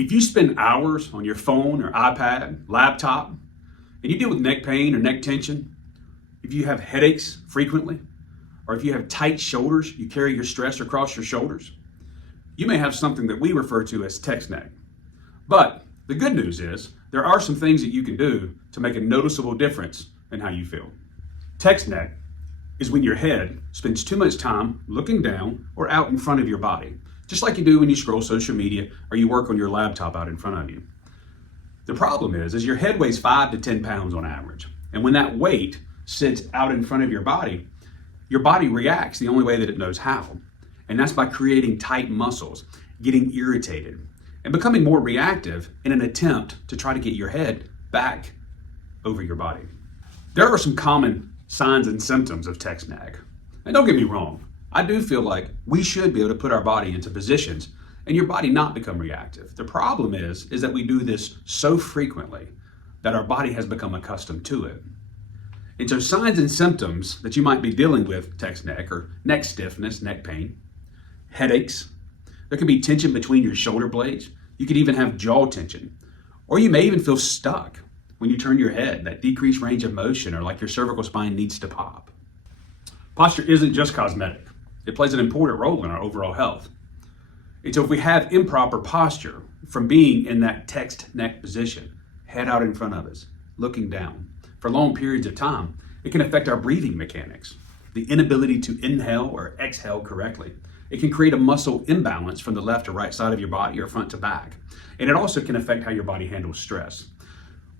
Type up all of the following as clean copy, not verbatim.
If you spend hours on your phone or iPad, laptop, and you deal with neck pain or neck tension, if you have headaches frequently, or if you have tight shoulders, you carry your stress across your shoulders, you may have something that we refer to as text neck. But the good news is there are some things that you can do to make a noticeable difference in how you feel. Text neck is when your head spends too much time looking down or out in front of your body, just like you do when you scroll social media or you work on your laptop out in front of you. The problem is your head weighs 5 to 10 pounds on average. And when that weight sits out in front of your body reacts the only way that it knows how. And that's by creating tight muscles, getting irritated, and becoming more reactive in an attempt to try to get your head back over your body. There are some common signs and symptoms of text neck. And don't get me wrong, I do feel like we should be able to put our body into positions and your body not become reactive. The problem is that we do this so frequently that our body has become accustomed to it. And so signs and symptoms that you might be dealing with text neck or neck stiffness, neck pain, headaches. There can be tension between your shoulder blades. You could even have jaw tension. Or you may even feel stuck when you turn your head, that decreased range of motion or like your cervical spine needs to pop. Posture isn't just cosmetic. It plays an important role in our overall health. And so if we have improper posture from being in that text neck position, head out in front of us, looking down, for long periods of time, it can affect our breathing mechanics, the inability to inhale or exhale correctly. It can create a muscle imbalance from the left or right side of your body or front to back. And it also can affect how your body handles stress.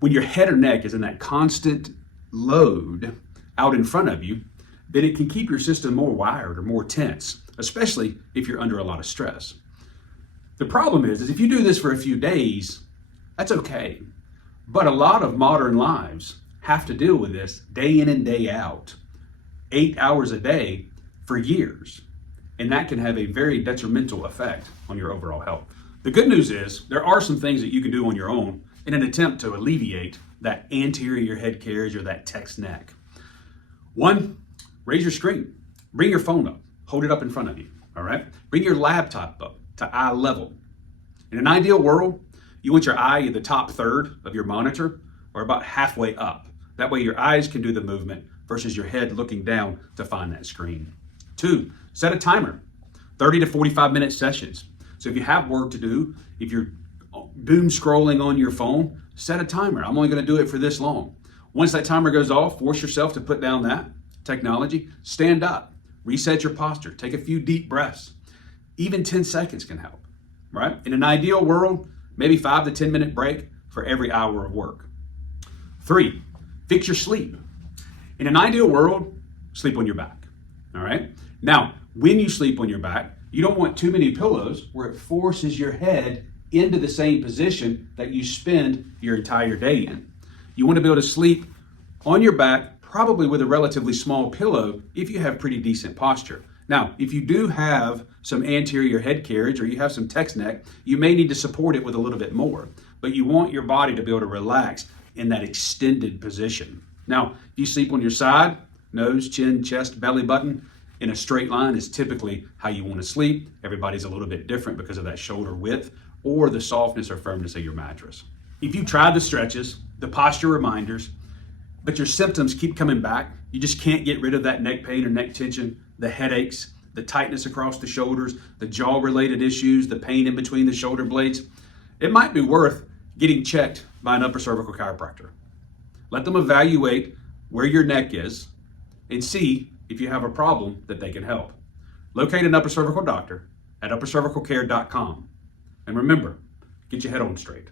When your head or neck is in that constant load out in front of you, then it can keep your system more wired or more tense, especially if you're under a lot of stress. The problem is if you do this for a few days, that's okay. But a lot of modern lives have to deal with this day in and day out, 8 hours a day for years. And that can have a very detrimental effect on your overall health. The good news is there are some things that you can do on your own in an attempt to alleviate that anterior head carriage or that text neck. One, raise your screen. Bring your phone up. Hold it up in front of you, all right? Bring your laptop up to eye level. In an ideal world, you want your eye in the top third of your monitor or about halfway up. That way your eyes can do the movement versus your head looking down to find that screen. Two, set a timer, 30 to 45 minute sessions. So if you have work to do, if you're doom scrolling on your phone, set a timer. I'm only going to do it for this long. Once that timer goes off, force yourself to put down that technology, stand up, reset your posture, take a few deep breaths. Even 10 seconds can help, right? In an ideal world, maybe 5 to 10 minute break for every hour of work. Three, fix your sleep. In an ideal world, sleep on your back, all right? Now, when you sleep on your back, you don't want too many pillows where it forces your head into the same position that you spend your entire day in. You want to be able to sleep on your back, probably with a relatively small pillow if you have pretty decent posture. Now, if you do have some anterior head carriage or you have some text neck, you may need to support it with a little bit more, but you want your body to be able to relax in that extended position. Now, if you sleep on your side, nose, chin, chest, belly button, in a straight line is typically how you want to sleep. Everybody's a little bit different because of that shoulder width or the softness or firmness of your mattress. If you try the stretches, the posture reminders, but your symptoms keep coming back, you just can't get rid of that neck pain or neck tension, the headaches, the tightness across the shoulders, the jaw-related issues, the pain in between the shoulder blades, it might be worth getting checked by an upper cervical chiropractor. Let them evaluate where your neck is and see if you have a problem that they can help. Locate an upper cervical doctor at uppercervicalcare.com. And remember, get your head on straight.